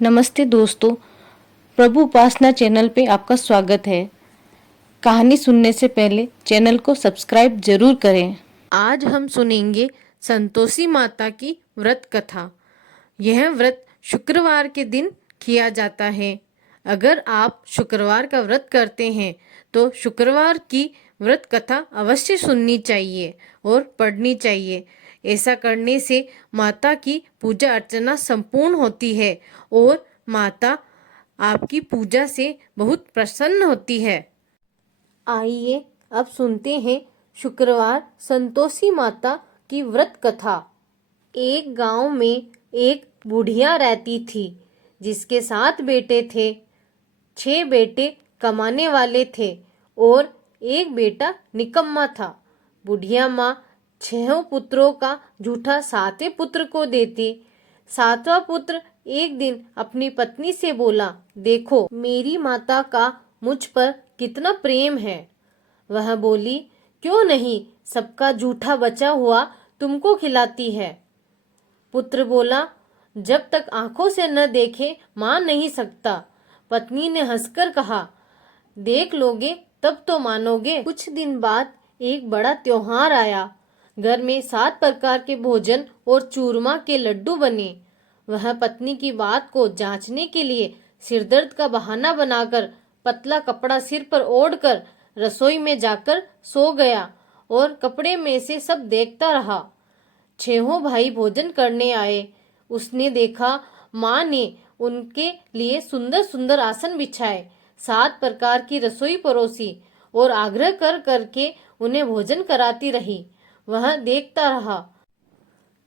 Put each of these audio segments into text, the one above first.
नमस्ते दोस्तों, प्रभु उपासना चैनल पे आपका स्वागत है। कहानी सुनने से पहले चैनल को सब्सक्राइब जरूर करें। आज हम सुनेंगे संतोषी माता की व्रत कथा। यह व्रत शुक्रवार के दिन किया जाता है। अगर आप शुक्रवार का व्रत करते हैं तो शुक्रवार की व्रत कथा अवश्य सुननी चाहिए और पढ़नी चाहिए। ऐसा करने से माता की पूजा अर्चना संपूर्ण होती है और माता आपकी पूजा से बहुत प्रसन्न होती है। आइए अब सुनते हैं शुक्रवार संतोषी माता की व्रत कथा। एक गांव में एक बुढ़िया रहती थी जिसके 7 बेटे थे। 6 बेटे कमाने वाले थे और एक बेटा निकम्मा था। बुढ़िया माँ 6 पुत्रों का झूठा 7वें पुत्र को देती। 7वां पुत्र एक दिन अपनी पत्नी से बोला, देखो मेरी माता का मुझ पर कितना प्रेम है। वह बोली, क्यों नहीं, सबका झूठा बचा हुआ तुमको खिलाती है। पुत्र बोला, जब तक आंखों से न देखे मान नहीं सकता। पत्नी ने हंसकर कहा, देख लोगे तब तो मानोगे। कुछ दिन बाद एक बड़ा त्योहार आया। घर में 7 प्रकार के भोजन और चूरमा के लड्डू बने। वह पत्नी की बात को जांचने के लिए सिरदर्द का बहाना बनाकर पतला कपड़ा सिर पर ओढ़कर रसोई में जाकर सो गया और कपड़े में से सब देखता रहा। 6 भाई भोजन करने आए। उसने देखा माँ ने उनके लिए सुंदर सुंदर आसन बिछाए, 7 प्रकार की रसोई परोसी और आग्रह कर करके उन्हें भोजन कराती रही। वह देखता रहा।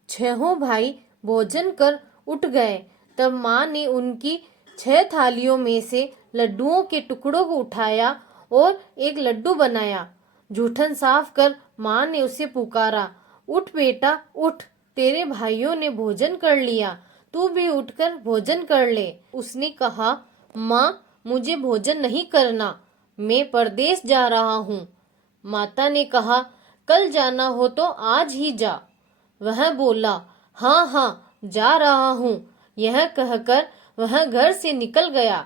6 भाई भोजन कर उठ गए। तब माँ ने उनकी 6 थालियों में से लड्डुओं के टुकड़ों को उठाया और एक लड्डू बनाया। जूठन साफ कर माँ ने उसे पुकारा, उठ बेटा उठ, तेरे भाइयों ने भोजन कर लिया, तू भी उठकर भोजन कर ले। उसने कहा, माँ मुझे भोजन नहीं करना, मैं परदेश जा रहा हूँ। माता ने कहा, कल जाना हो तो आज ही जा। वह बोला, हाँ हाँ जा रहा हूँ। यह कहकर वह घर से निकल गया।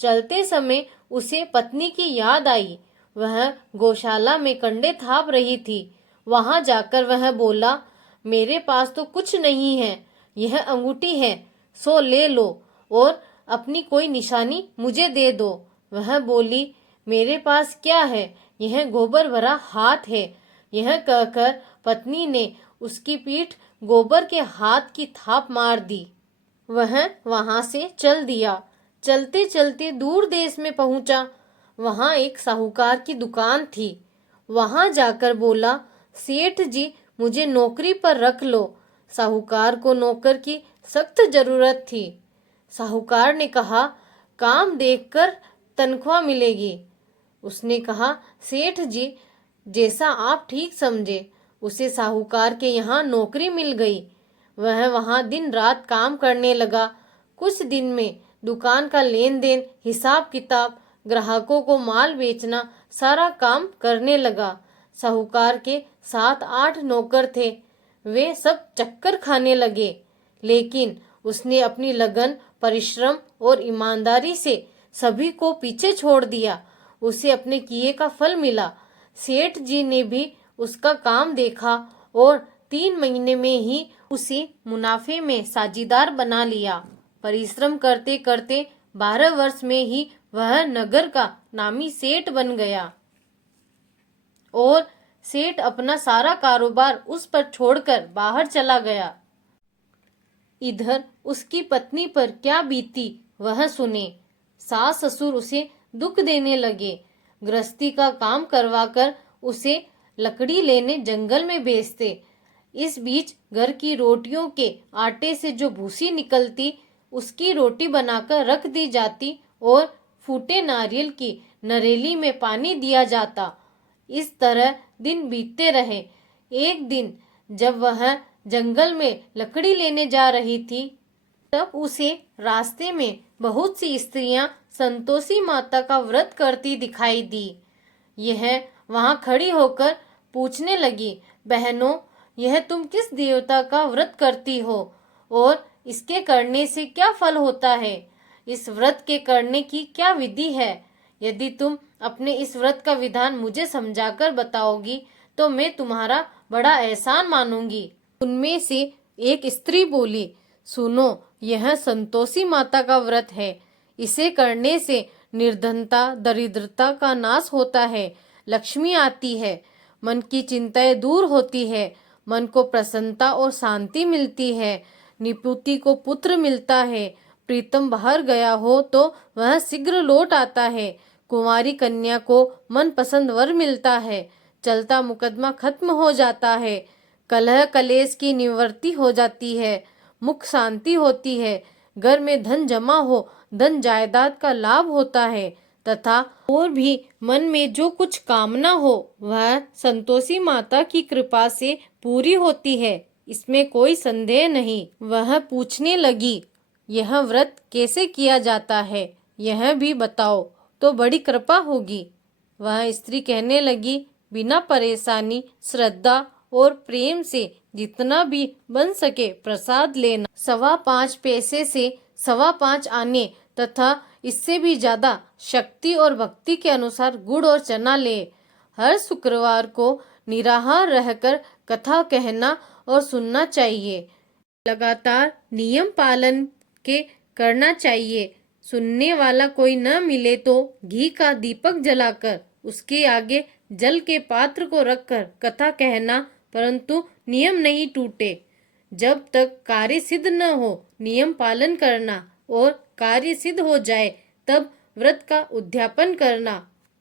चलते समय उसे पत्नी की याद आई। वह गौशाला में कंडे थाप रही थी। वहां जाकर वह बोला, मेरे पास तो कुछ नहीं है, यह अंगूठी है, सो ले लो और अपनी कोई निशानी मुझे दे दो। वह बोली, मेरे पास क्या है, यह गोबर भरा हाथ है। यह कहकर पत्नी ने उसकी पीठ गोबर के हाथ की थाप मार दी। वह वहां से चल दिया। चलते चलते दूर देश में पहुंचा। वहां एक साहूकार की दुकान थी। वहां जाकर बोला, सेठ जी मुझे नौकरी पर रख लो। साहूकार को नौकर की सख्त जरूरत थी। साहूकार ने कहा, काम देखकर तनख्वाह मिलेगी। उसने कहा, सेठ जी जैसा आप ठीक समझे। उसे साहूकार के यहाँ नौकरी मिल गई। वह वहां दिन रात काम करने लगा। कुछ दिन में दुकान का लेन देन, हिसाब किताब, ग्राहकों को माल बेचना, सारा काम करने लगा। साहूकार के 7-8 नौकर थे। वे सब चक्कर खाने लगे, लेकिन उसने अपनी लगन, परिश्रम और ईमानदारी से सभी को पीछे छोड़ दिया। उसे अपने किए का फल मिला। सेठ जी ने भी उसका काम देखा और 3 महीने में ही उसे मुनाफे में साझीदार बना लिया। परिश्रम करते करते 12 वर्ष में ही वह नगर का नामी सेठ बन गया और सेठ अपना सारा कारोबार उस पर छोड़कर बाहर चला गया। इधर उसकी पत्नी पर क्या बीती वह सुने। सास ससुर उसे दुख देने लगे। गृहस्थी का काम करवाकर उसे लकड़ी लेने जंगल में भेजते। इस बीच घर की रोटियों के आटे से जो भूसी निकलती, उसकी रोटी बनाकर रख दी जाती और फूटे नारियल की नरेली में पानी दिया जाता। इस तरह दिन बीतते रहे। एक दिन जब वह जंगल में लकड़ी लेने जा रही थी, तब उसे रास्ते में बहुत सी स्त्रियां संतोषी माता का व्रत करती दिखाई दी। यह वहां खड़ी होकर पूछने लगी, बहनों यह तुम किस देवता का व्रत करती हो और इसके करने से क्या फल होता है? इस व्रत के करने की क्या विधि है? यदि तुम अपने इस व्रत का विधान मुझे समझाकर बताओगी तो मैं तुम्हारा बड़ा एहसान मानूंगी। उनमें से एक स्त्री बोली, सुनो, यह संतोषी माता का व्रत है। इसे करने से निर्धनता, दरिद्रता का नाश होता है, लक्ष्मी आती है, मन की चिंताएं दूर होती है, मन को प्रसन्नता और शांति मिलती है, निपुति को पुत्र मिलता है, प्रीतम बाहर गया हो तो वह शीघ्र लौट आता है, कुंवारी कन्या को मनपसंद वर मिलता है, चलता मुकदमा खत्म हो जाता है, कलह कलेश की निवृत्ति हो जाती है, मुख शांति होती है, घर में धन जमा हो, धन जायदाद का लाभ होता है, तथा और भी मन में जो कुछ कामना हो वह संतोषी माता की कृपा से पूरी होती है, इसमें कोई संदेह नहीं। वह पूछने लगी, यह व्रत कैसे किया जाता है, यह भी बताओ तो बड़ी कृपा होगी। वह स्त्री कहने लगी, बिना परेशानी, श्रद्धा और प्रेम से जितना भी बन सके प्रसाद लेना, 5.25 पैसे से 5.25 आने तथा इससे भी ज्यादा शक्ति और भक्ति के अनुसार गुड़ और चना ले। हर शुक्रवार को निराहार रहकर कथा कहना और सुनना चाहिए। लगातार नियम पालन के करना चाहिए। सुनने वाला कोई न मिले तो घी का दीपक जलाकर उसके आगे जल के पात्र को रखकर कथा कहना, परंतु नियम नहीं टूटे। जब तक कार्य सिद्ध न हो नियम पालन करना और कार्य सिद्ध हो जाए तब व्रत का उद्यापन करना।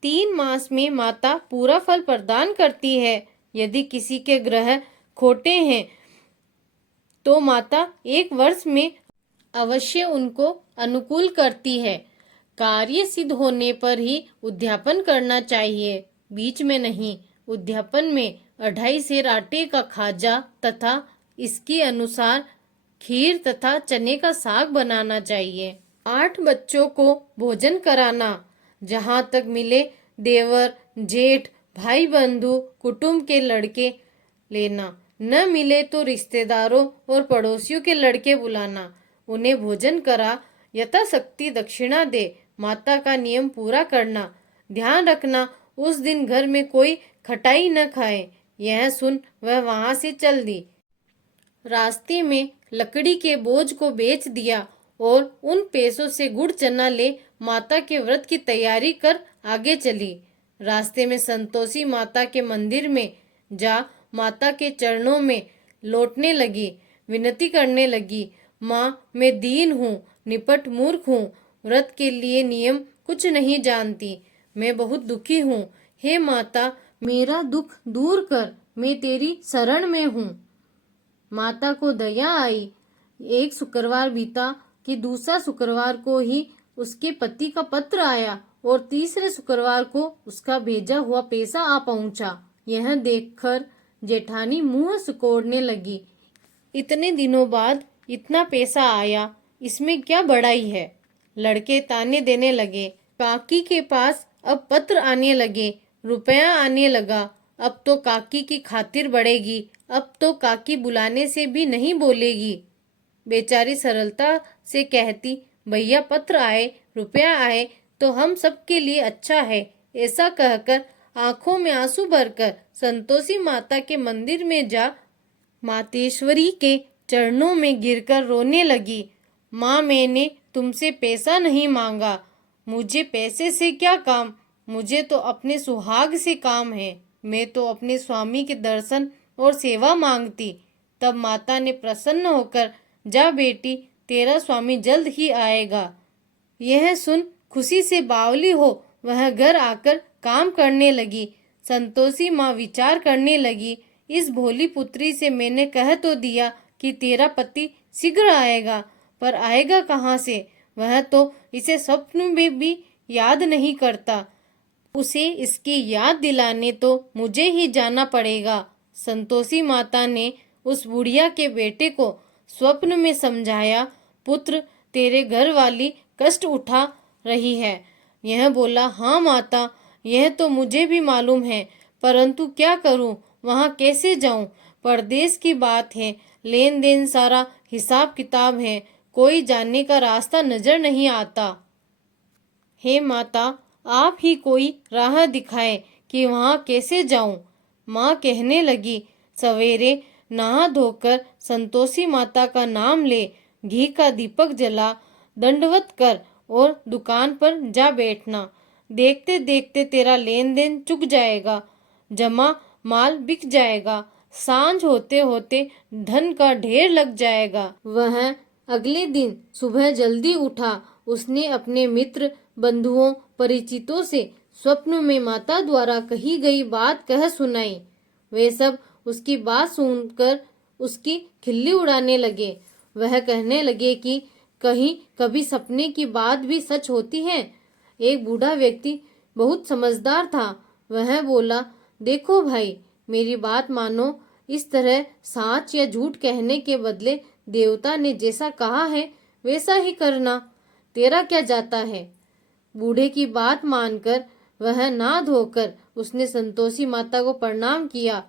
3 मास में माता पूरा फल प्रदान करती है। यदि किसी के ग्रह खोटे हैं तो माता 1 वर्ष में अवश्य उनको अनुकूल करती है। कार्य सिद्ध होने पर ही उद्यापन करना चाहिए, बीच में नहीं। उद्यापन में 2.5 सेर आटे का खाजा तथा इसके अनुसार खीर तथा चने का साग बनाना चाहिए। 8 बच्चों को भोजन कराना। जहाँ तक मिले देवर, जेठ, भाई बंधु, कुटुंब के लड़के लेना, न मिले तो रिश्तेदारों और पड़ोसियों के लड़के बुलाना, उन्हें भोजन करा, यथाशक्ति दक्षिणा दे। माता का नियम पूरा करना। ध्यान रखना उस दिन घर में कोई खटाई न खाए। यह सुन वह वहां से चल दी। रास्ते में लकड़ी के बोझ को बेच दिया और उन पैसों से गुड़ चना ले माता के व्रत की तैयारी कर आगे चली। रास्ते में संतोषी माता के मंदिर में जा माता के चरणों में लौटने लगी, विनती करने लगी, माँ मैं दीन हूँ, निपट मूर्ख हूँ, व्रत के लिए नियम कुछ नहीं जानती, मैं बहुत दुखी हूँ। हे माता मेरा दुख दूर कर, मैं तेरी शरण में हूँ। माता को दया आई। एक शुक्रवार बीता कि दूसरा शुक्रवार को ही उसके पति का पत्र आया और तीसरे शुक्रवार को उसका भेजा हुआ पैसा आ पहुंचा। यह देखकर जेठानी मुंह सिकोड़ने लगी। इतने दिनों बाद इतना पैसा आया, इसमें क्या बड़ाई है। लड़के ताने देने लगे। काकी के पास अब पत्र आने लगे, रुपया आने लगा। अब तो काकी की खातिर बढ़ेगी, अब तो काकी बुलाने से भी नहीं बोलेगी। बेचारी सरलता से कहती, भैया पत्र आए, रुपया आए तो हम सबके लिए अच्छा है। ऐसा कहकर आंखों में आंसू भरकर संतोषी माता के मंदिर में जा मातेश्वरी के चरणों में गिरकर रोने लगी। माँ मैंने तुमसे पैसा नहीं मांगा, मुझे पैसे से क्या काम, मुझे तो अपने सुहाग से काम है, मैं तो अपने स्वामी के दर्शन और सेवा मांगती। तब माता ने प्रसन्न होकर, जा बेटी तेरा स्वामी जल्द ही आएगा। यह सुन खुशी से बावली हो वह घर आकर काम करने लगी। संतोषी माँ विचार करने लगी, इस भोली पुत्री से मैंने कह तो दिया कि तेरा पति शीघ्र आएगा, पर आएगा कहाँ से, वह तो इसे स्वप्न में भी याद नहीं करता। उसे इसकी याद दिलाने तो मुझे ही जाना पड़ेगा। संतोषी माता ने उस बुढ़िया के बेटे को स्वप्न में समझाया, पुत्र तेरे घर वाली कष्ट उठा रही है। यह बोला, हाँ माता यह तो मुझे भी मालूम है, परंतु क्या करूं, वहां कैसे जाऊं, परदेश की बात है, लेन देन सारा हिसाब किताब है, कोई जाने का रास्ता नजर नहीं आता। हे माता, आप ही कोई राह दिखाए कि वहाँ कैसे जाऊं। माँ कहने लगी, सवेरे नहा धोकर संतोषी माता का नाम ले, घी का दीपक जला, दंडवत कर और दुकान पर जा बैठना। देखते देखते तेरा लेन देन चुक जाएगा, जमा माल बिक जाएगा, सांझ होते होते धन का ढेर लग जाएगा। वह अगले दिन सुबह जल्दी उठा। उसने अपने मित्र बंधुओं परिचितों से स्वप्न में माता द्वारा कही गई बात कह सुनाई। वे सब उसकी बात सुनकर उसकी खिल्ली उड़ाने लगे। वह कहने लगे कि कहीं कभी सपने की बात भी सच होती है। एक बूढ़ा व्यक्ति बहुत समझदार था। वह बोला, देखो भाई, मेरी बात मानो। इस तरह सच या झूठ कहने के बदले देवता ने जैसा कहा है वैसा ही करना। तेरा क्या जाता है। बूढ़े की बात मानकर वह नहा धोकर उसने संतोषी माता को प्रणाम किया।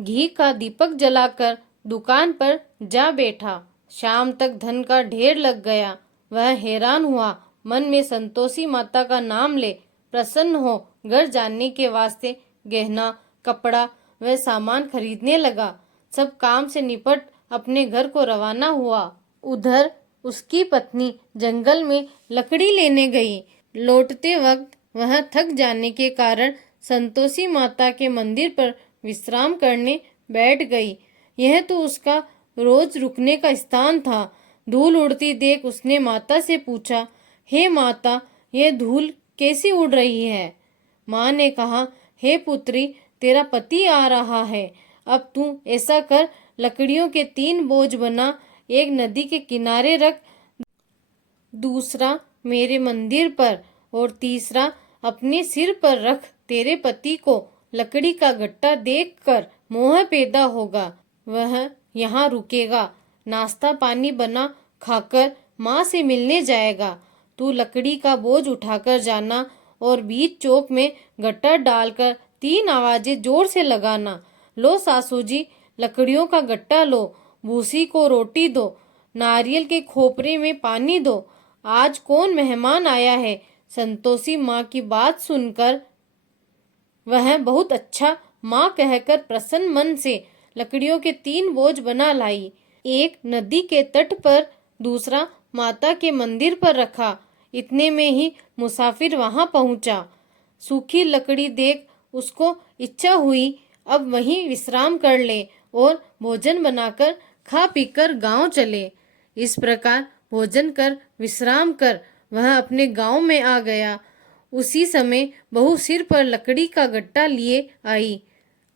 घी का दीपक जलाकर दुकान पर जा बैठा। शाम तक धन का ढेर लग गया। वह हैरान हुआ, मन में संतोषी माता का नाम ले प्रसन्न हो घर जाने के वास्ते गहना, कपड़ा व सामान खरीदने लगा। सब काम से निपट अपने घर को रवाना हुआ। उधर उसकी पत्नी जंगल में लकड़ी लेने गई। लौटते वक्त वह थक जाने के कारण संतोषी माता के मंदिर पर विश्राम करने बैठ गई। यह तो उसका रोज रुकने का स्थान था। धूल उड़ती देख उसने माता से पूछा, हे माता, यह धूल कैसी उड़ रही है। माँ ने कहा, हे पुत्री, तेरा पति आ रहा है। अब तू ऐसा कर, लकड़ियों के 3 बोझ बना, एक नदी के किनारे रख, दूसरा मेरे मंदिर पर और तीसरा अपने सिर पर रख। तेरे पति को लकड़ी का गट्टा देखकर मोह पैदा होगा, वह यहाँ रुकेगा, नाश्ता पानी बना खाकर माँ से मिलने जाएगा। तू लकड़ी का बोझ उठाकर जाना और बीच चौक में गट्टा डालकर 3 आवाजें जोर से लगाना। लो सासू जी, लकड़ियों का गट्टा लो, भूसी को रोटी दो, नारियल के खोपरे में पानी दो। आज कौन मेहमान आया है। संतोषी माँ की बात सुनकर वह बहुत अच्छा माँ कहकर प्रसन्न मन से लकड़ियों के 3 बोझ बना लाई। एक नदी के तट पर, दूसरा माता के मंदिर पर रखा। इतने में ही मुसाफिर वहां पहुंचा। सूखी लकड़ी देख उसको इच्छा हुई अब वहीं विश्राम कर ले और भोजन बनाकर खा पीकर गांव चले। इस प्रकार भोजन कर विश्राम कर वह अपने गांव में आ गया। उसी समय बहू सिर पर लकड़ी का गट्टा लिए आई।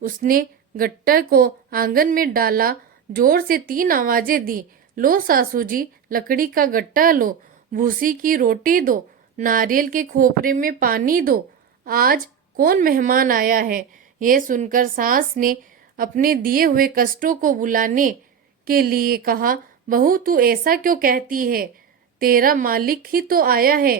उसने गट्टे को आंगन में डाला, जोर से 3 आवाजें दी। लो सासू जी, लकड़ी का गट्टा लो, भूसी की रोटी दो, नारियल के खोपरे में पानी दो। आज कौन मेहमान आया है। यह सुनकर सास ने अपने दिए हुए कष्टों को बुलाने के लिए कहा, बहू तू ऐसा क्यों कहती है, तेरा मालिक ही तो आया है।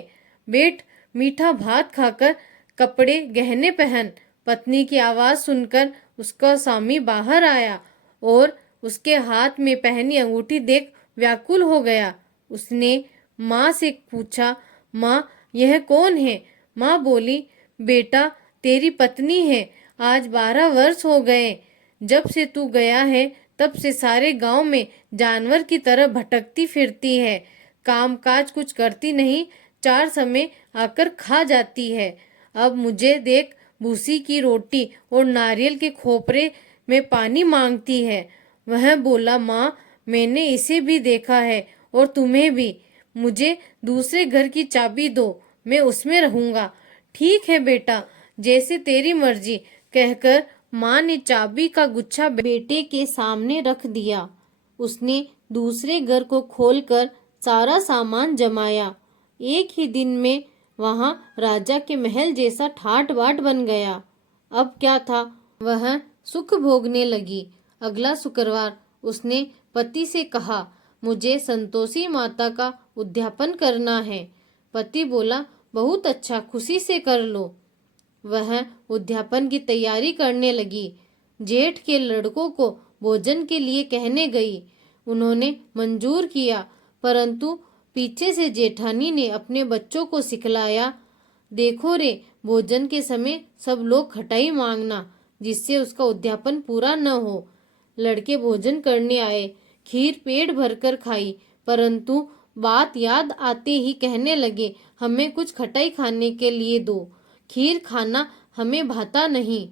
बैठ, मीठा भात खाकर कपड़े गहने पहन। पत्नी की आवाज सुनकर उसका स्वामी बाहर आया और उसके हाथ में पहनी अंगूठी देख व्याकुल हो गया। उसने माँ से पूछा, माँ यह कौन है। माँ बोली, बेटा तेरी पत्नी है। आज 12 वर्ष हो गए जब से तू गया है, तब से सारे गांव में जानवर की तरह भटकती फिरती है, कामकाज कुछ करती नहीं, 4 समय आकर खा जाती है। अब मुझे देख, भूसी की रोटी और नारियल के खोपरे में पानी मांगती है। वह बोला, माँ मैंने इसे भी देखा है और तुम्हें भी। मुझे दूसरे घर की चाबी दो, मैं उसमें रहूंगा। ठीक है बेटा, जैसे तेरी मर्जी, कहकर माँ ने चाबी का गुच्छा बेटे के सामने रख दिया। उसने दूसरे घर को खोलकर सारा सामान जमाया। एक ही दिन में वहां राजा के महल जैसा ठाट बाट बन गया। अब क्या था, वह सुख भोगने लगी। अगला शुक्रवार उसने पति से कहा, मुझे संतोषी माता का उद्यापन करना है। पति बोला, बहुत अच्छा, खुशी से कर लो। वह उद्यापन की तैयारी करने लगी। जेठ के लड़कों को भोजन के लिए कहने गई। उन्होंने मंजूर किया, परंतु पीछे से जेठानी ने अपने बच्चों को सिखलाया, देखो रे, भोजन के समय सब लोग खटाई मांगना, जिससे उसका उद्यापन पूरा न हो। लड़के भोजन करने आए, खीर पेट भरकर खाई, परंतु बात याद आते ही कहने लगे, हमें कुछ खटाई खाने के लिए दो, खीर खाना हमें भाता नहीं।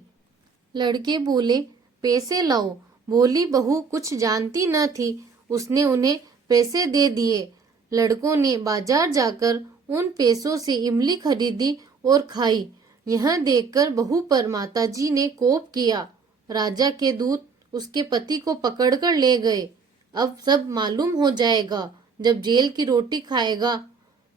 लड़के बोले, पैसे लाओ। बोली बहू कुछ जानती न थी, उसने उन्हें पैसे दे दिए। लड़कों ने बाजार जाकर उन पैसों से इमली खरीदी और खाई। यह देखकर बहू पर माताजी ने कोप किया। राजा के दूत उसके पति को पकड़कर ले गए। अब सब मालूम हो जाएगा जब जेल की रोटी खाएगा।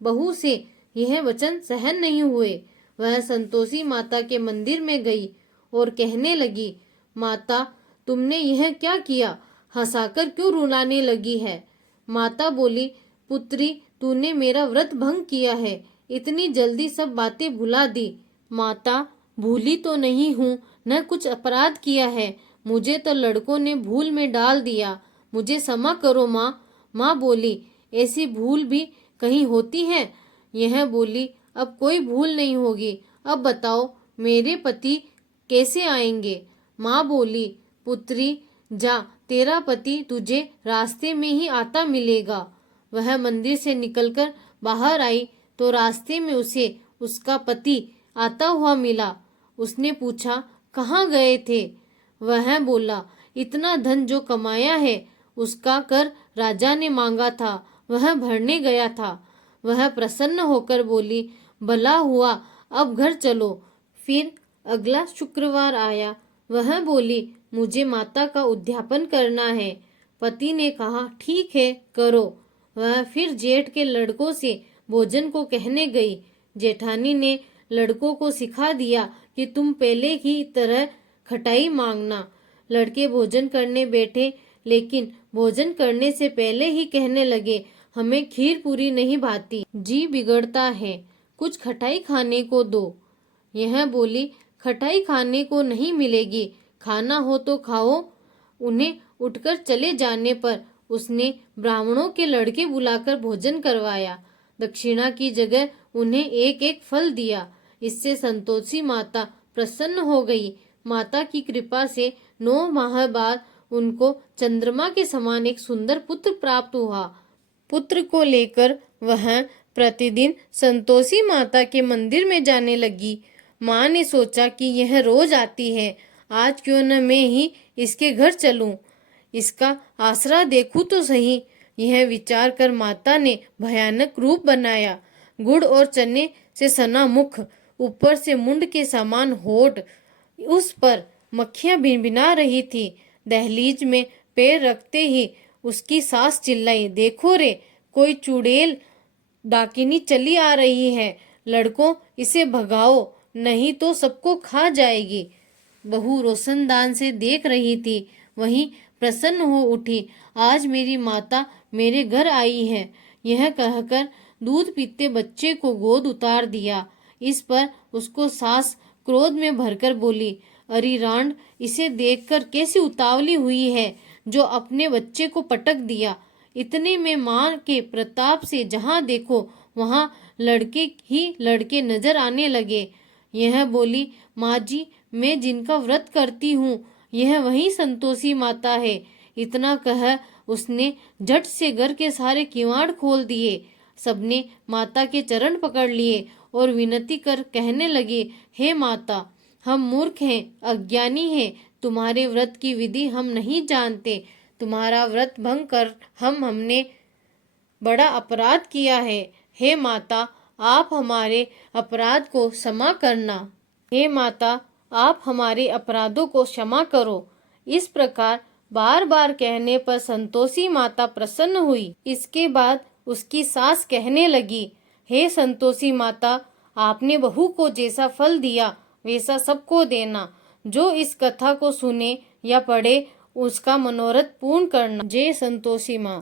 बहू से यह वचन सहन नहीं हुए। वह संतोषी माता के मंदिर में गई और कहने लगी, माता, तुमने यह क्या किया? हंसाकर क्यों रुलाने लगी है? माता बोली, पुत्री, तूने मेरा व्रत भंग किया है, इतनी जल्दी सब बातें भुला दी। माता, भूली तो नहीं हूँ, न कुछ अपराध किया है, मुझे तो लड़कों ने भूल में डाल दिया, मुझे क्षमा करो माँ। माँ बोली, ऐसी भूल भी कहीं होती है? यह बोली, अब कोई भूल नहीं होगी। अब बताओ मेरे पति कैसे आएंगे? माँ बोली, पुत्री, जा, तेरा पति तुझे रास्ते में ही आता मिलेगा। वह मंदिर से निकलकर बाहर आई तो रास्ते में उसे उसका पति आता हुआ मिला। उसने पूछा, कहाँ गए थे? वह बोला, इतना धन जो कमाया है उसका कर राजा ने मांगा था, वह भरने गया था। वह प्रसन्न होकर बोली, भला हुआ, अब घर चलो। फिर अगला शुक्रवार आया। वह बोली, मुझे माता का उद्यापन करना है। पति ने कहा, ठीक है, करो। वह फिर जेठ के लड़कों से भोजन को कहने गई। जेठानी ने लड़कों को सिखा दिया कि तुम पहले की तरह खटाई मांगना। लड़के भोजन करने बैठे, लेकिन भोजन करने से पहले ही कहने लगे, हमें खीर पूरी नहीं भाती, जी बिगड़ता है, कुछ खटाई खाने को दो। यह बोली, खटाई खाने को नहीं मिलेगी, खाना हो तो खाओ। उन्हें उठकर चले जाने पर उसने ब्राह्मणों के लड़के बुलाकर भोजन करवाया। दक्षिणा की जगह उन्हें एक एक फल दिया। इससे संतोषी माता प्रसन्न हो गई। माता की कृपा से 9 माह बाद उनको चंद्रमा के समान एक सुंदर पुत्र प्राप्त हुआ। पुत्र को लेकर वह प्रतिदिन संतोषी माता के मंदिर में जाने लगी। माँ ने सोचा कि यह रोज आती है, आज क्यों न मैं ही इसके घर चलूं, इसका आसरा देखूं तो सही। यह विचार कर माता ने भयानक रूप बनाया। गुड़ और चने से सना मुख, ऊपर से मुंड के समान होठ, उस पर मक्खियां भिनभिना रही थी। दहलीज में पैर रखते ही उसकी सास चिल्लाई, देखो रे, कोई चुड़ैल डाकिनी चली आ रही है, लड़कों इसे भगाओ, नहीं तो सबको खा जाएगी। बहू रोशनदान से देख रही थी, वहीं प्रसन्न हो उठी, आज मेरी माता मेरे घर आई है। यह कहकर दूध पीते बच्चे को गोद उतार दिया। इस पर उसको सास क्रोध में भरकर बोली, अरे रांड, इसे देखकर कैसी उतावली हुई है जो अपने बच्चे को पटक दिया। इतने में माँ के प्रताप से जहाँ देखो वहाँ लड़के ही लड़के नजर आने लगे। यह बोली, माँ जी, मैं जिनका व्रत करती हूँ यह वही संतोषी माता है। इतना कह उसने झट से घर के सारे किवाड़ खोल दिए। सबने माता के चरण पकड़ लिए और विनती कर कहने लगे, हे माता, हम मूर्ख हैं, अज्ञानी हैं, तुम्हारे व्रत की विधि हम नहीं जानते, तुम्हारा व्रत भंग कर हमने बड़ा अपराध किया है। हे माता, आप हमारे अपराध को क्षमा करना। हे माता, आप हमारे अपराधों को क्षमा करो। इस प्रकार बार बार कहने पर संतोषी माता प्रसन्न हुई। इसके बाद उसकी सास कहने लगी, हे संतोषी माता, आपने बहू को जैसा फल दिया वैसा सबको देना। जो इस कथा को सुने या पढ़े उसका मनोरथ पूर्ण करना। जय संतोषी माँ।